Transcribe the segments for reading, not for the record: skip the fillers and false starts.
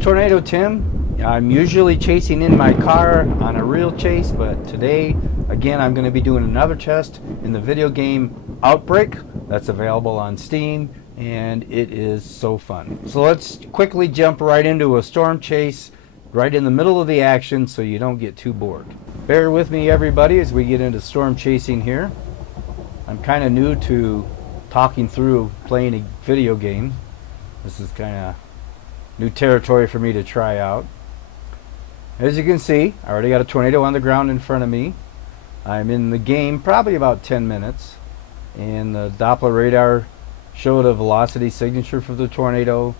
Tornado Tim. I'm usually chasing in my car on a real chase, but today, again, I'm going to be doing another test in the video game Outbrk. That's available on Steam, and it is so fun. So let's quickly jump right into a storm chase right in the middle of the action so you don't get too bored. Bear with me, everybody, as we get into storm chasing here. I'm kind of new to talking through playing a video game. This is kind of new territory for me to try out. As you can see, I already got a tornado on the ground in front of me. I'm in the game probably about 10 minutes, and the Doppler radar showed a velocity signature for the tornado.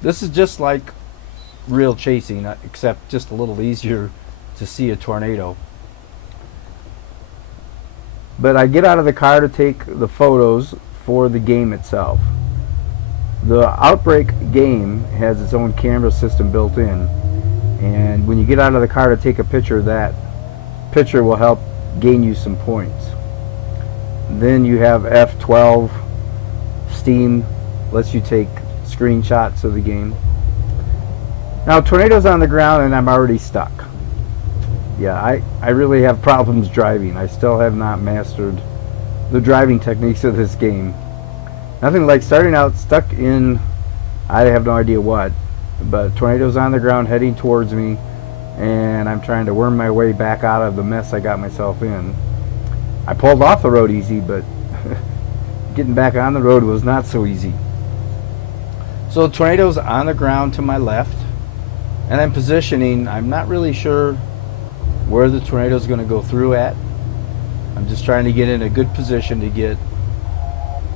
This is just like real chasing, except just a little easier to see a tornado. But I get out of the car to take the photos for the game itself. The Outbrk game has its own camera system built in, and when you get out of the car to take a picture, that picture will help gain you some points. Then you have F12. Steam lets you take screenshots of the game. Now, tornado's on the ground and I'm already stuck. Yeah, I really have problems driving. I still have not mastered the driving techniques of this game. Nothing like starting out stuck in, I have no idea what, but tornado's on the ground heading towards me, and I'm trying to worm my way back out of the mess I got myself in. I pulled off the road easy, but getting back on the road was not so easy. So the tornado's on the ground to my left, and I'm positioning. I'm not really sure where the tornado's going to go through at. I'm just trying to get in a good position to get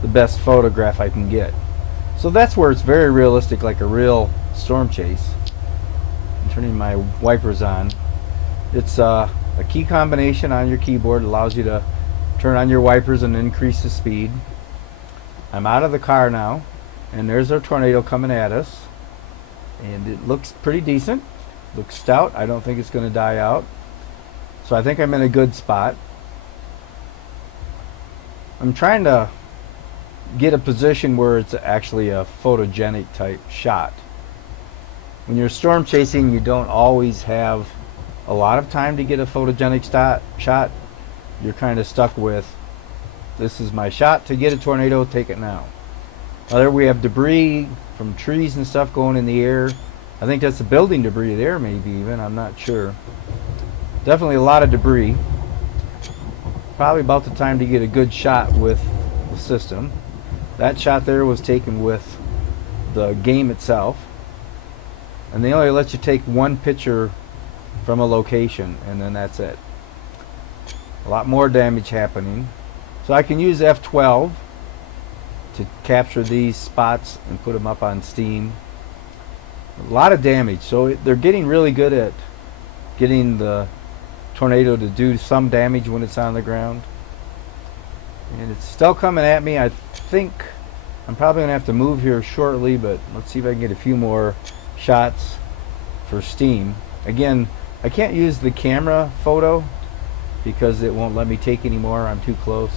the best photograph I can get. So that's where it's very realistic, like a real storm chase. I'm turning my wipers on. It's a key combination on your keyboard. It allows you to turn on your wipers and increase the speed. I'm out of the car now, and there's our tornado coming at us, and it looks pretty decent. Looks stout. I don't think it's going to die out, so I think I'm in a good spot. I'm trying to get a position where it's actually a photogenic type shot. When you're storm chasing, you don't always have a lot of time to get a photogenic shot. You're kind of stuck with, this is my shot to get a tornado, take it now. There we have debris from trees and stuff going in the air. I think that's the building debris there, maybe even, I'm not sure. Definitely a lot of debris. Probably about the time to get a good shot with the system. That shot there was taken with the game itself, and they only let you take one picture from a location, and then that's it. A lot more damage happening. So I can use F12 to capture these spots and put them up on Steam. A lot of damage. So they're getting really good at getting the tornado to do some damage when it's on the ground. And it's still coming at me. I think I'm probably going to have to move here shortly, but let's see if I can get a few more shots for Steam. Again, I can't use the camera photo because it won't let me take any more. I'm too close.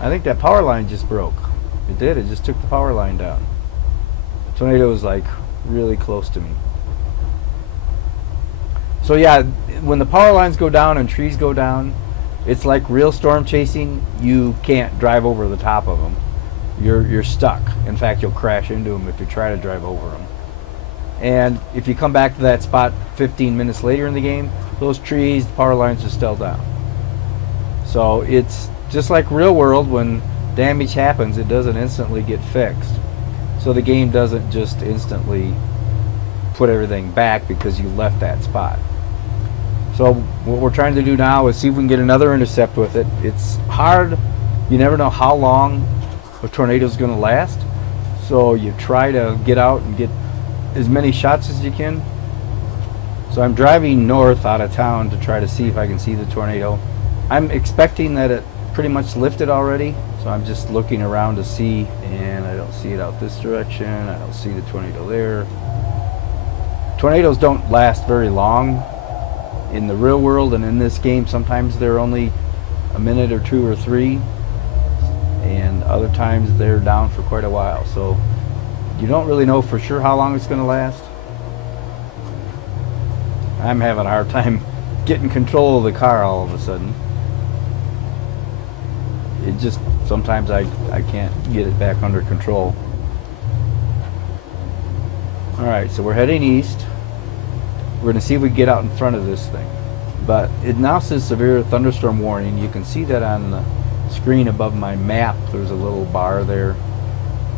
I think that power line just broke. It did. It just took the power line down. The tornado is like really close to me. So yeah, when the power lines go down and trees go down, it's like real storm chasing. You can't drive over the top of them. You're stuck. In fact, you'll crash into them if you try to drive over them. And if you come back to that spot 15 minutes later in the game, those trees, the power lines are still down. So it's just like real world. When damage happens, it doesn't instantly get fixed. So the game doesn't just instantly put everything back because you left that spot. So what we're trying to do now is see if we can get another intercept with it. It's hard. You never know how long a tornado is going to last. So you try to get out and get as many shots as you can. So I'm driving north out of town to try to see if I can see the tornado. I'm expecting that it pretty much lifted already. So I'm just looking around to see, and I don't see it out this direction. I don't see the tornado there. Tornadoes don't last very long in the real world, and in this game sometimes they're only a minute or two or three, and other times they're down for quite a while. So you don't really know for sure how long it's going to last. I'm having a hard time getting control of the car all of a sudden. It just, sometimes I can't get it back under control. Alright, so we're heading east. We're going to see if we can get out in front of this thing. But it now says severe thunderstorm warning. You can see that on the screen above my map. There's a little bar there.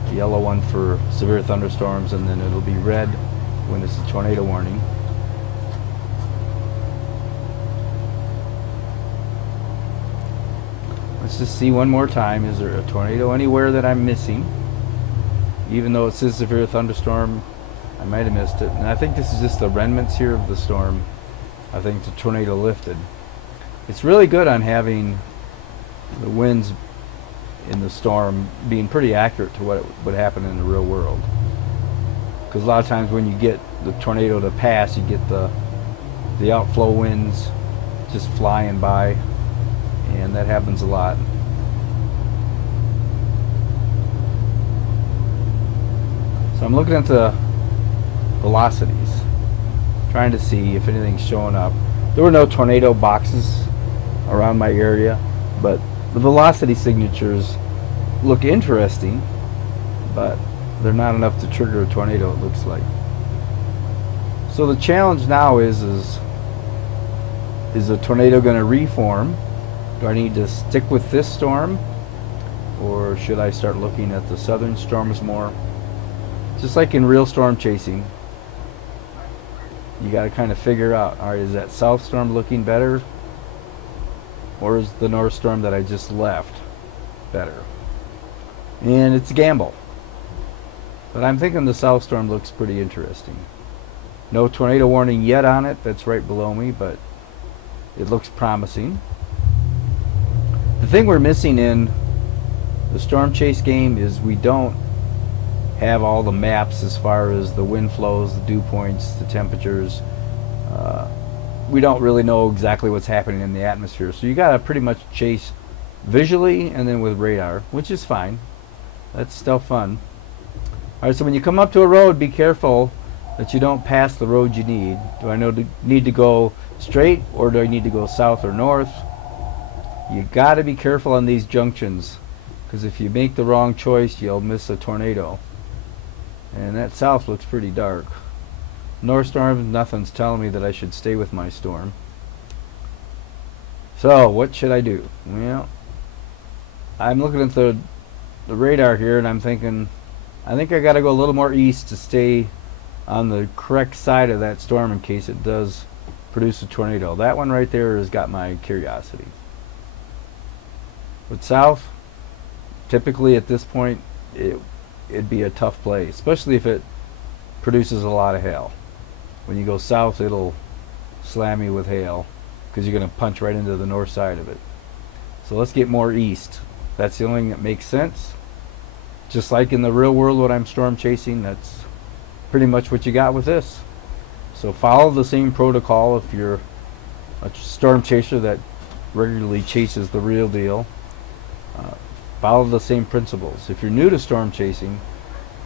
A yellow one for severe thunderstorms, and then it'll be red when it's a tornado warning. Let's just see one more time. Is there a tornado anywhere that I'm missing? Even though it says severe thunderstorm, I might have missed it. And I think this is just the remnants here of the storm. I think the tornado lifted. It's really good on having the winds in the storm being pretty accurate to what would happen in the real world. Because a lot of times when you get the tornado to pass, you get the outflow winds just flying by, and that happens a lot. So I'm looking at the velocities, trying to see if anything's showing up. There were no tornado boxes around my area, but the velocity signatures look interesting, but they're not enough to trigger a tornado, it looks like. So the challenge now is the tornado going to reform? Do I need to stick with this storm, or should I start looking at the southern storms more? Just like in real storm chasing, you got to kind of figure out, alright, is that south storm looking better, or is the north storm that I just left better? And it's a gamble, but I'm thinking the south storm looks pretty interesting. No tornado warning yet on it, that's right below me, but it looks promising. The thing we're missing in the storm chase game is we don't have all the maps as far as the wind flows, the dew points, the temperatures. We don't really know exactly what's happening in the atmosphere, so you gotta pretty much chase visually and then with radar, which is fine. That's still fun. Alright, so when you come up to a road, be careful that you don't pass the road you need. Do I need to go straight, or do I need to go south or north? You gotta be careful on these junctions, because if you make the wrong choice, you'll miss a tornado. And that south looks pretty dark. North storm, nothing's telling me that I should stay with my storm. So what should I do? Well, I'm looking at the radar here, and I'm thinking, I think I gotta go a little more east to stay on the correct side of that storm in case it does produce a tornado. That one right there has got my curiosity. But south, typically at this point, it'd be a tough play, especially if it produces a lot of hail. When you go south, it'll slam you with hail because you're going to punch right into the north side of it. So let's get more east. That's the only thing that makes sense. Just like in the real world when I'm storm chasing, that's pretty much what you got with this. So follow the same protocol if you're a storm chaser that regularly chases the real deal. Follow the same principles. If you're new to storm chasing,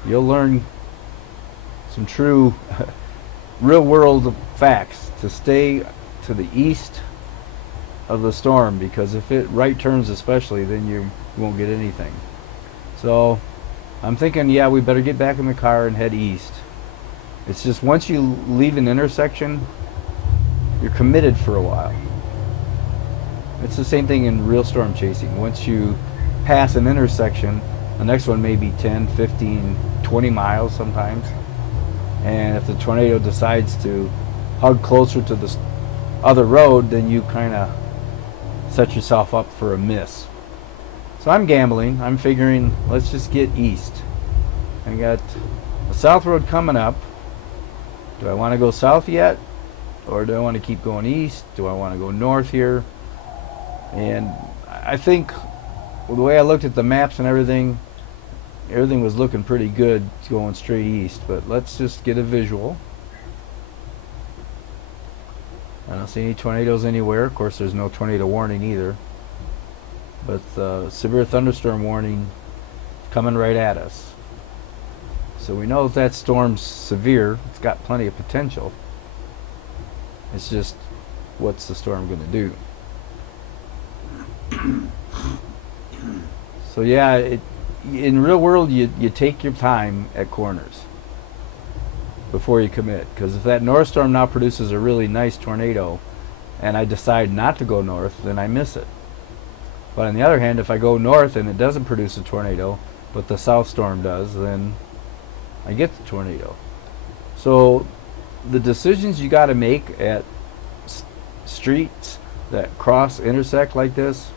you'll learn some true real world facts to stay to the east of the storm, because if it right turns especially, then you won't get anything. So I'm thinking, yeah, we better get back in the car and head east. It's just once you leave an intersection, you're committed for a while. It's the same thing in real storm chasing. Once you pass an intersection, the next one may be 10, 15, 20 miles sometimes. And if the tornado decides to hug closer to the other road, then you kind of set yourself up for a miss. So I'm gambling. I'm figuring, let's just get east. I got a south road coming up. Do I want to go south yet? Or do I want to keep going east? Do I want to go north here? And I think the way I looked at the maps and everything was looking pretty good going straight east. But let's just get a visual. I don't see any tornadoes anywhere. Of course, there's no tornado warning either. But the severe thunderstorm warning coming right at us. So we know that storm's severe. It's got plenty of potential. It's just, what's the storm going to do? So yeah, in real world, you take your time at corners before you commit. Because if that north storm now produces a really nice tornado, and I decide not to go north, then I miss it. But on the other hand, if I go north and it doesn't produce a tornado, but the south storm does, then I get the tornado. So the decisions you got to make at streets that intersect like this,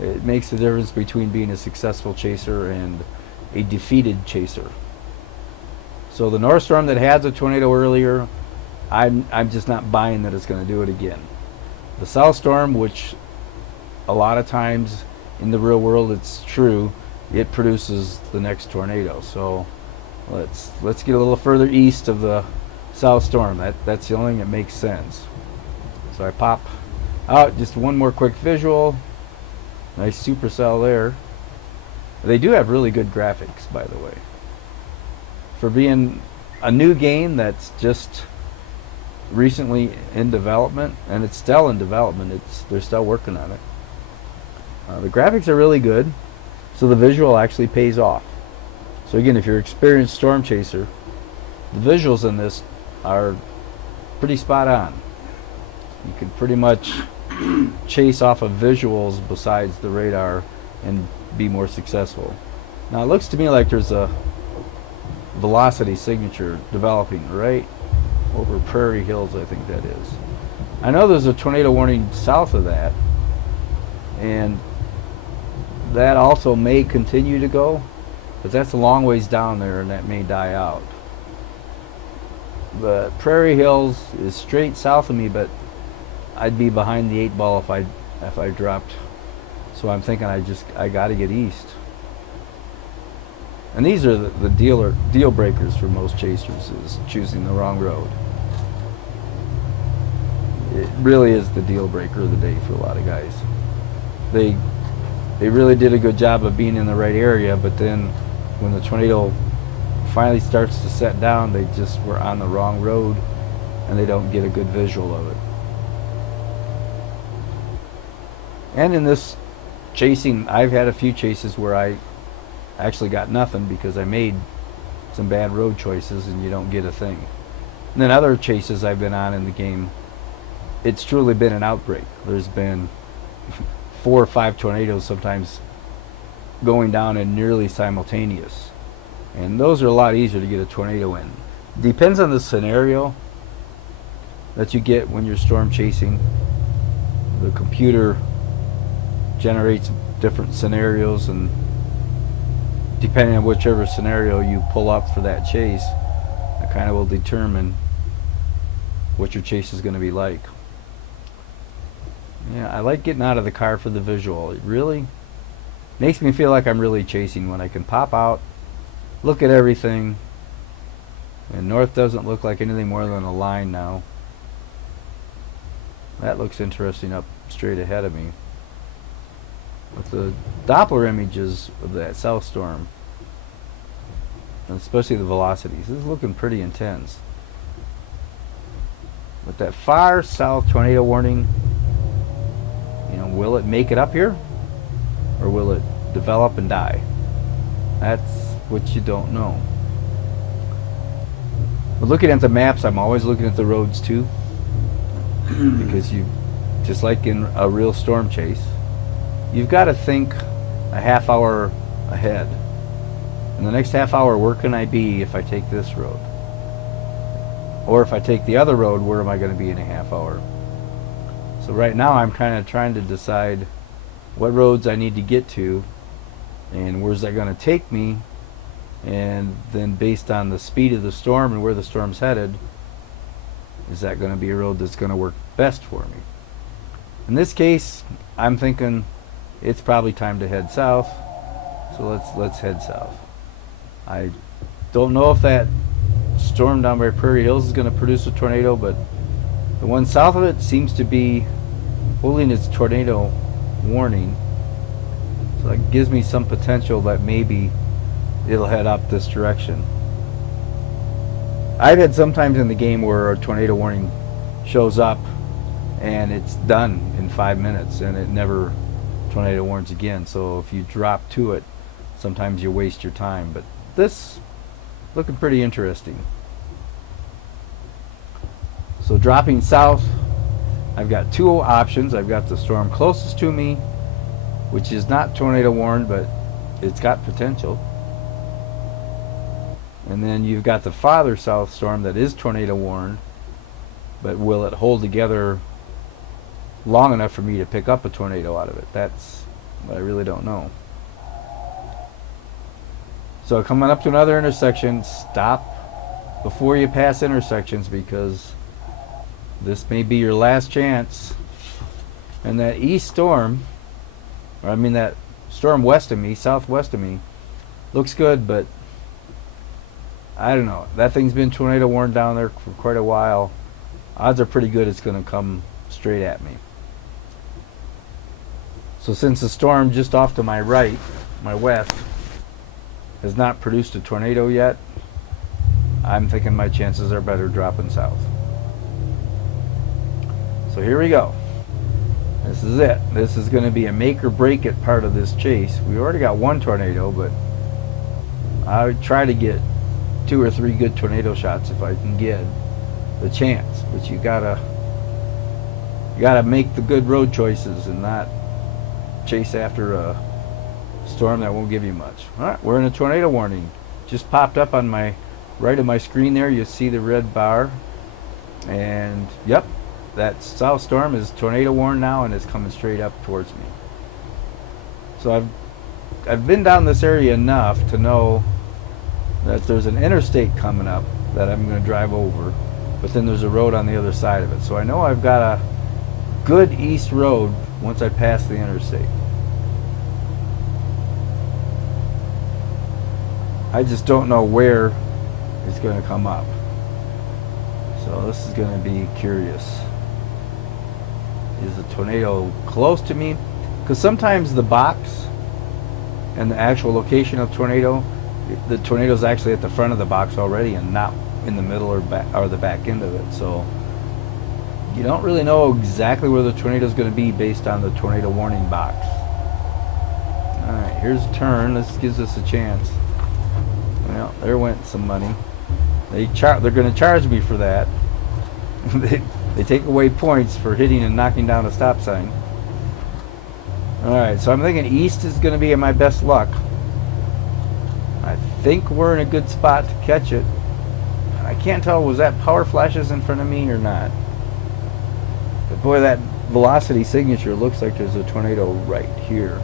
it makes the difference between being a successful chaser and a defeated chaser. So the north storm that had the tornado earlier, I'm just not buying that it's going to do it again. The south storm, which a lot of times in the real world it's true, it produces the next tornado. So let's get a little further east of the south storm. That's the only thing that makes sense. So I pop out just one more quick visual. Nice supercell there. They do have really good graphics, by the way. For being a new game that's just recently in development, and it's still in development, they're still working on it. The graphics are really good, so the visual actually pays off. So again, if you're an experienced storm chaser, the visuals in this are pretty spot on. You can pretty much chase off of visuals besides the radar and be more successful. Now it looks to me like there's a velocity signature developing right over Prairie Hills, I think that is. I know there's a tornado warning south of that, and that also may continue to go, but that's a long ways down there and that may die out. But Prairie Hills is straight south of me, but I'd be behind the 8 ball if I dropped. So I'm thinking I got to get east. And these are the deal breakers for most chasers, is choosing the wrong road. It really is the deal breaker of the day for a lot of guys. They really did a good job of being in the right area, but then when the tornado finally starts to set down, they just were on the wrong road and they don't get a good visual of it. And in this chasing, I've had a few chases where I actually got nothing because I made some bad road choices and you don't get a thing. And then other chases I've been on in the game, it's truly been an outbreak. There's been 4 or 5 tornadoes sometimes going down and nearly simultaneous. And those are a lot easier to get a tornado in. Depends on the scenario that you get when you're storm chasing. The computer generates different scenarios, and depending on whichever scenario you pull up for that chase, that kind of will determine what your chase is going to be like. Yeah, I like getting out of the car for the visual. It really makes me feel like I'm really chasing when I can pop out, look at everything, and north doesn't look like anything more than a line now. That looks interesting up straight ahead of me. With the Doppler images of that south storm, and especially the velocities, this is looking pretty intense. With that far south tornado warning, will it make it up here, or will it develop and die? That's what you don't know. But looking at the maps, I'm always looking at the roads too, because just like in a real storm chase, you've got to think a half hour ahead. In the next half hour, where can I be if I take this road? Or if I take the other road, where am I going to be in a half hour? So right now I'm kind of trying to decide what roads I need to get to and where's that going to take me, and then based on the speed of the storm and where the storm's headed, is that going to be a road that's going to work best for me? In this case, I'm thinking it's probably time to head south, so let's head south. I don't know if that storm down by Prairie Hills is going to produce a tornado, but the one south of it seems to be holding its tornado warning, so that gives me some potential that maybe it'll head up this direction. I've had sometimes in the game where a tornado warning shows up and it's done in 5 minutes, and it never tornado warns again. So if you drop to it, sometimes you waste your time. But this looking pretty interesting. So dropping south, I've got two options. I've got the storm closest to me, which is not tornado warned, but it's got potential. And then you've got the farther south storm that is tornado warned, but will it hold together long enough for me to pick up a tornado out of it? That's what I really don't know. So coming up to another intersection, stop before you pass intersections, because this may be your last chance. And that east storm, or I mean that storm west of me, southwest of me, looks good, but I don't know. That thing's been tornado warned down there for quite a while. Odds are pretty good it's going to come straight at me. So since the storm just off to my right, my west, has not produced a tornado yet, I'm thinking my chances are better dropping south. So here we go. This is it. This is going to be a make or break it part of this chase. We already got one tornado, but I would try to get 2 or 3 good tornado shots if I can get the chance. But you gotta make the good road choices and not chase after a storm that won't give you much. Alright, we're in a tornado warning. Just popped up on my right of my screen there. You see the red bar, and yep, that south storm is tornado warned now, and it's coming straight up towards me. So I've been down this area enough to know that there's an interstate coming up that I'm going to drive over, but then there's a road on the other side of it. So I know I've got a good east road once I pass the interstate. I just don't know where it's going to come up. So this is going to be curious. Is the tornado close to me? Because sometimes the box and the actual location of tornado, the tornado's actually at the front of the box already and not in the middle or back or the back end of it. So you don't really know exactly where the tornado's going to be based on the tornado warning box. Alright, here's a turn. This gives us a chance. Well, there went some money. They're going to charge me for that. They take away points for hitting and knocking down a stop sign. Alright, so I'm thinking east is going to be my best luck. I think we're in a good spot to catch it. I can't tell, was that power flashes in front of me or not? But boy, that velocity signature looks like there's a tornado right here.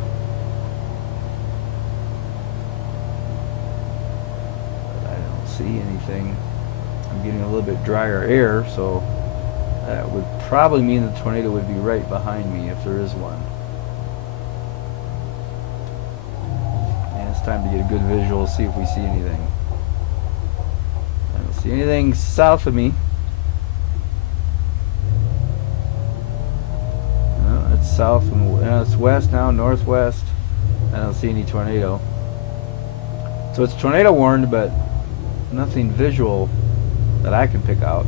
But I don't see anything. I'm getting a little bit drier air, so that would probably mean the tornado would be right behind me if there is one. And it's time to get a good visual, see if we see anything. I don't see anything south of me. No, it's south and it's west now, northwest. I don't see any tornado. So it's tornado warned, but nothing visual that I can pick out.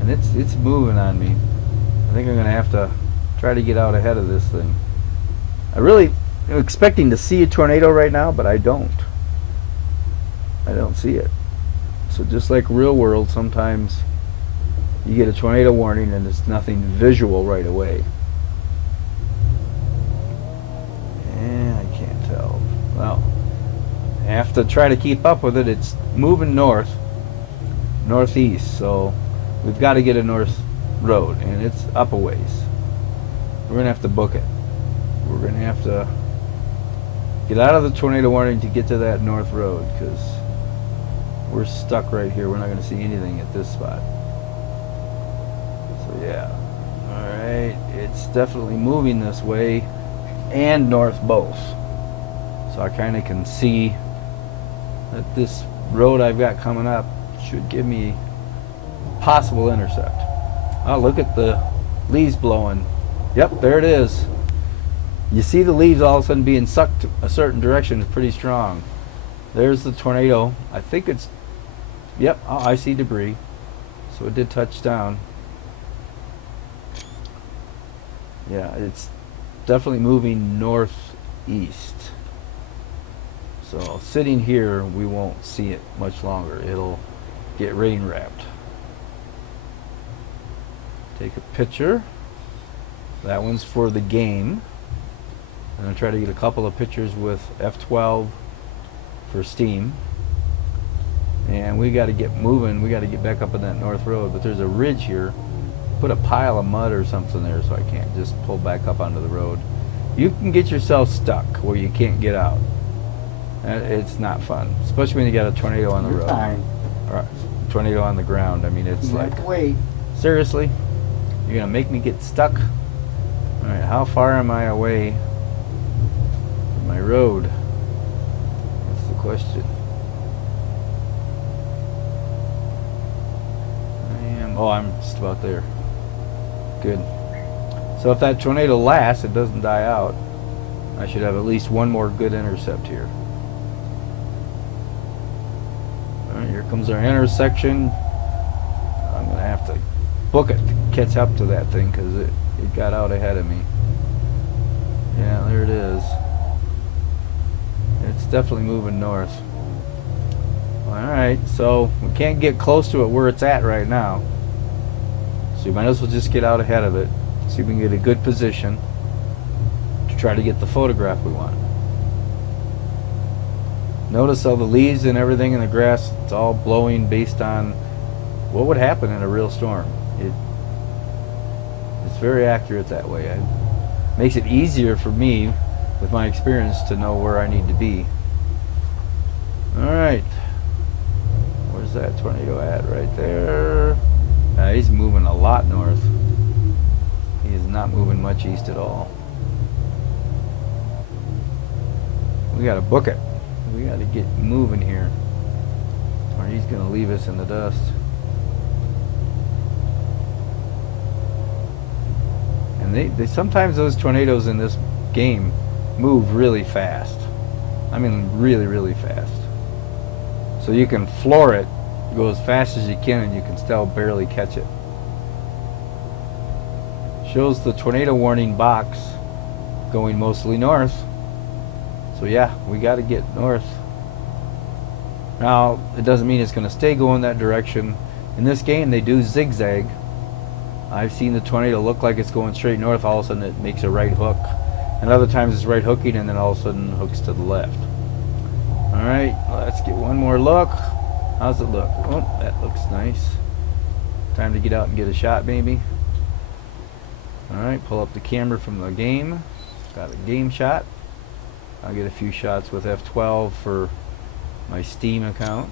And it's moving on me. I think I'm going to have to try to get out ahead of this thing. I really am expecting to see a tornado right now, but I don't. I don't see it. So just like real world, sometimes you get a tornado warning and it's nothing visual right away. And I can't tell. Well, I have to try to keep up with it. It's moving northeast, so we've got to get a north road, and it's up a ways. We're going to have to book it. We're going to have to get out of the tornado warning to get to that north road, because we're stuck right here. We're not going to see anything at this spot. So yeah. Alright, it's definitely moving this way and north both. So I kind of can see that this road I've got coming up should give me a possible intercept. Oh, look at the leaves blowing. Yep, there it is. You see the leaves all of a sudden being sucked a certain direction is pretty strong. There's the tornado. I think it's, yep, oh, I see debris. So it did touch down. Yeah, it's definitely moving northeast. So sitting here, we won't see it much longer. It'll get rain wrapped. Take a picture. That one's for the game. I'm going to try to get a couple of pictures with F12 for Steam. And we got to get moving. We got to get back up on that north road. But there's a ridge here. Put a pile of mud or something there so I can't just pull back up onto the road. You can get yourself stuck where you can't get out. It's not fun, especially when you got a tornado on the road. Fine. Or a tornado on the ground. I mean, it's like, wait. seriously? You're going to make me get stuck? All right, how far am I away from my road? That's the question. I'm just about there. Good. So if that tornado lasts, it doesn't die out, I should have at least one more good intercept here. Alright, here comes our intersection. I'm going to have to book it to catch up to that thing because it got out ahead of me. Yeah, there it is. It's definitely moving north. Alright, so we can't get close to it where it's at right now. So you might as well just get out ahead of it. See if we can get a good position to try to get the photograph we want. Notice all the leaves and everything in the grass, it's all blowing based on what would happen in a real storm. It's very accurate that way. It makes it easier for me with my experience to know where I need to be. Alright. Where's that tornado at? Right there. He's moving a lot north. He is not moving much east at all. We gotta book it. We gotta get moving here, or he's gonna leave us in the dust. And they sometimes those tornadoes in this game move really fast. I mean really, really fast. So you can floor it, go as fast as you can, and you can still barely catch it. Shows the tornado warning box going mostly north. So yeah, we got to get north. Now, it doesn't mean it's going to stay going that direction. In this game, they do zigzag. I've seen the tornado look like it's going straight north, all of a sudden it makes a right hook. And other times it's right hooking and then all of a sudden hooks to the left. Alright, let's get one more look. How's it look? Oh, that looks nice. Time to get out and get a shot, maybe. Alright, pull up the camera from the game. Got a game shot. I'll get a few shots with F12 for my Steam account.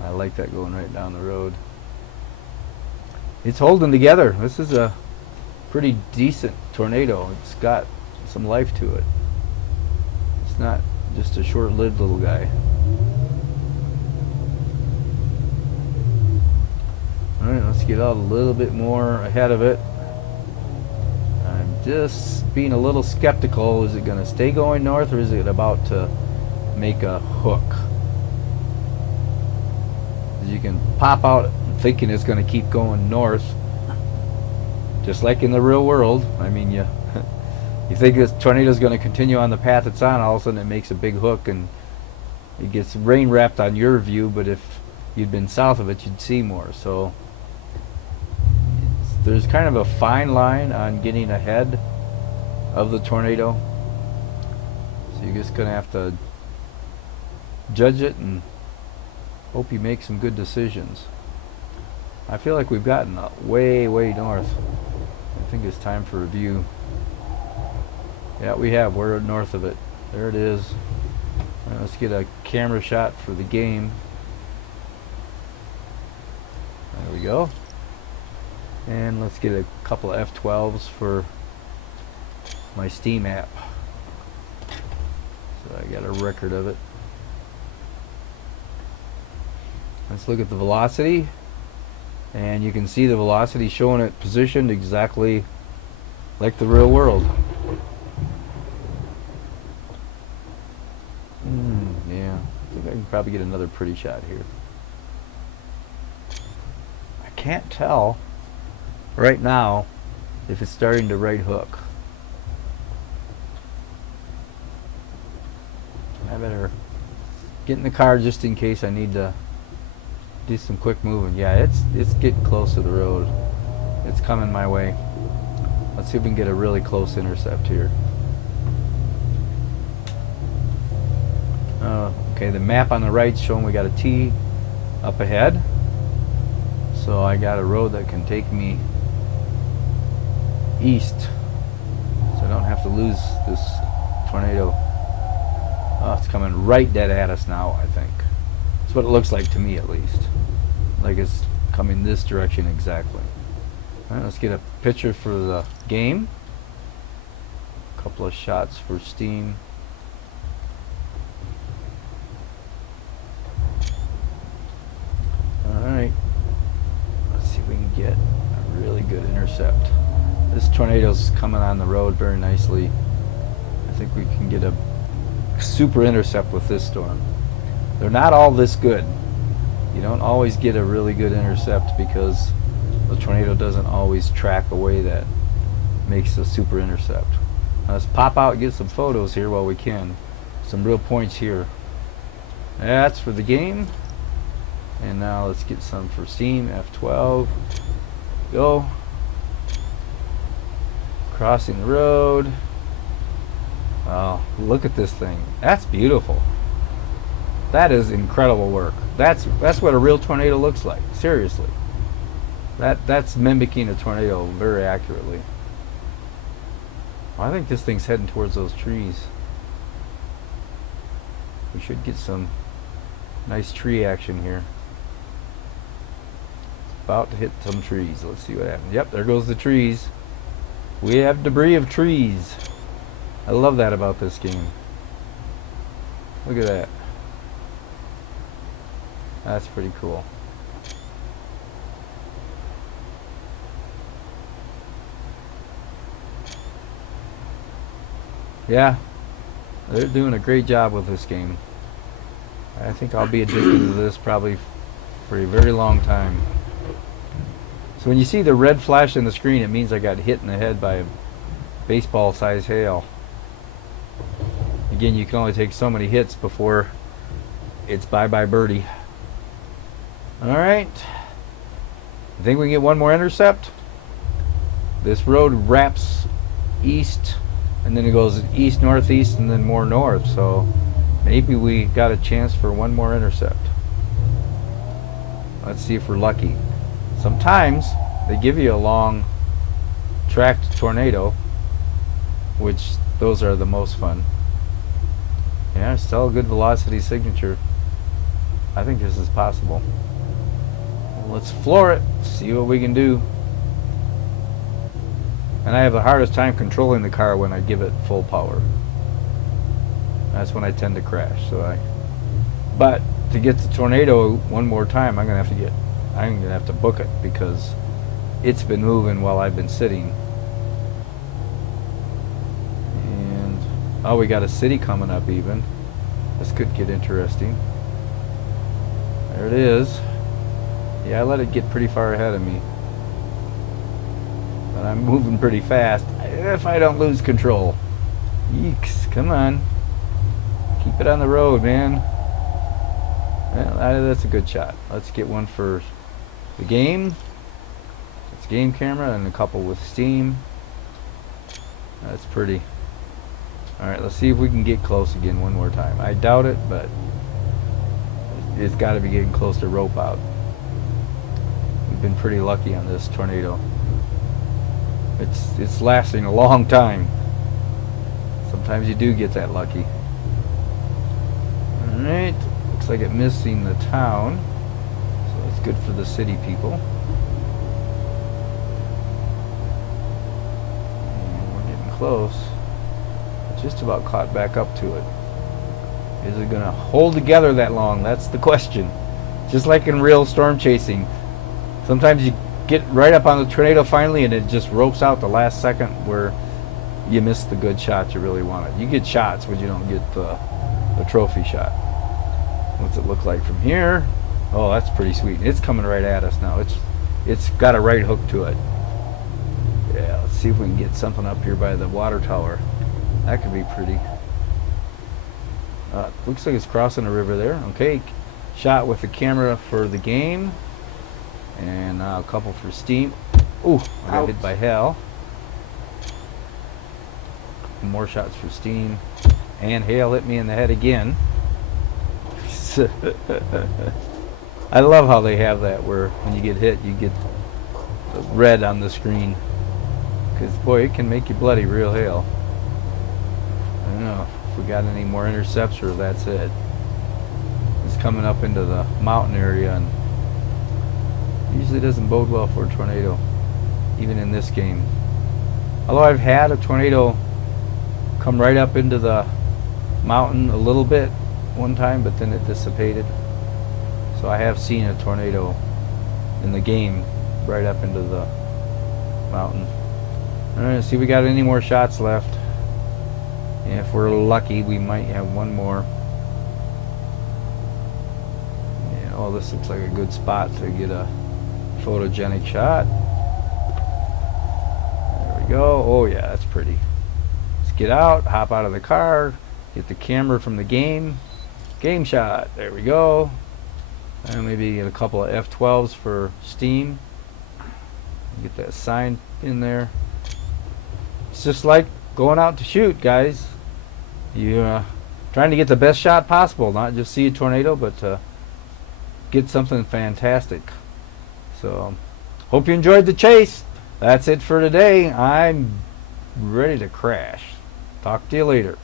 I like that going right down the road. It's holding together. This is a pretty decent tornado. It's got some life to it. It's not just a short-lived little guy. Alright, let's get out a little bit more ahead of it. I'm just being a little skeptical. Is it going to stay going north, or is it about to make a hook? You can pop out thinking it's going to keep going north, just like in the real world. I mean, you think this tornado is going to continue on the path it's on, all of a sudden it makes a big hook and it gets rain wrapped on your view, but if you'd been south of it, you'd see more. So there's kind of a fine line on getting ahead of the tornado. So you're just going to have to judge it and hope you make some good decisions. I feel like we've gotten way, way north. I think it's time for review. Yeah, we have. We're north of it. There it is. All right, let's get a camera shot for the game. There we go. And let's get a couple of F12s for my Steam app. So I got a record of it. Let's look at the velocity. And you can see the velocity showing it positioned exactly like the real world. Yeah, I think I can probably get another pretty shot here. can't tell right now if it's starting to right hook. I better get in the car just in case I need to do some quick moving. Yeah, it's getting close to the road. It's coming my way. Let's see if we can get a really close intercept here. Okay, the map on the right's showing we got a T up ahead. So I got a road that can take me east, so I don't have to lose this tornado. Oh, it's coming right dead at us now, I think. That's what it looks like to me, at least. Like it's coming this direction exactly. All right, let's get a picture for the game. A couple of shots for Steam. Alright, let's see if we can get a really good intercept. This tornado's coming on the road very nicely. I think we can get a super intercept with this storm. They're not all this good. You don't always get a really good intercept because the tornado doesn't always track a way that makes a super intercept. Now let's pop out and get some photos here while we can. Some real points here. That's for the game. And now let's get some for Steam. F12. Go. Crossing the road. Oh, look at this thing. That's beautiful. That is incredible work. That's what a real tornado looks like. Seriously. That's mimicking a tornado very accurately. I think this thing's heading towards those trees. We should get some nice tree action here. About to hit some trees. Let's see what happens. Yep, there goes the trees. We have debris of trees. I love that about this game. Look at that. That's pretty cool. Yeah, they're doing a great job with this game. I think I'll be addicted to this probably for a very long time. So when you see the red flash in the screen, it means I got hit in the head by a baseball-sized hail. Again, you can only take so many hits before it's bye-bye birdie. Alright. I think we can get one more intercept. This road wraps east, and then it goes east, northeast, and then more north. So maybe we got a chance for one more intercept. Let's see if we're lucky. Sometimes they give you a long tracked tornado, which those are the most fun. Yeah, still a good velocity signature. I think this is possible. Let's floor it, see what we can do. And I have the hardest time controlling the car when I give it full power. That's when I tend to crash. But to get the tornado one more time, I'm gonna have to book it because it's been moving while I've been sitting. And oh, we got a city coming up even. This could get interesting. There it is. Yeah, I let it get pretty far ahead of me. But I'm moving pretty fast if I don't lose control. Yeeks, come on. Keep it on the road, man. Well, that's a good shot. Let's get one for the game. It's game camera and a couple with Steam. That's pretty. Alright, let's see if we can get close again one more time. I doubt it, but it's got to be getting close to rope out. We've been pretty lucky on this tornado. It's lasting a long time. Sometimes you do get that lucky. Alright, looks like it's missing the town, so it's good for the city people. And we're getting close. Just about caught back up to it. Is it gonna hold together that long? That's the question. Just like in real storm chasing, sometimes you get right up on the tornado finally and it just ropes out the last second where you miss the good shot you really wanted. You get shots, but you don't get the trophy shot. What's it look like from here? Oh, that's pretty sweet. It's coming right at us now. it's got a right hook to it. Yeah, let's see if we can get something up here by the water tower. That could be pretty. Looks like it's crossing the river there. Okay, shot with the camera for the game, and a couple for Steam. Ooh, I got hit by Hal. More shots for Steam, and Hale hit me in the head again. I love how they have that where when you get hit, you get the red on the screen. Because, boy, it can make you bloody real hell. I don't know if we got any more intercepts or that's it. It's coming up into the mountain area and usually doesn't bode well for a tornado, even in this game. Although I've had a tornado come right up into the mountain a little bit one time, but then it dissipated. So I have seen a tornado in the game right up into the mountain. Alright, see if we got any more shots left. And if we're lucky, we might have one more. Yeah, oh, this looks like a good spot to get a photogenic shot. There we go. Oh yeah, that's pretty. Let's get out, hop out of the car, get the camera from the game. Game shot. There we go. And maybe get a couple of F12s for Steam. Get that sign in there. It's just like going out to shoot, guys. You trying to get the best shot possible, not just see a tornado, but get something fantastic. So, hope you enjoyed the chase. That's it for today. I'm ready to crash. Talk to you later.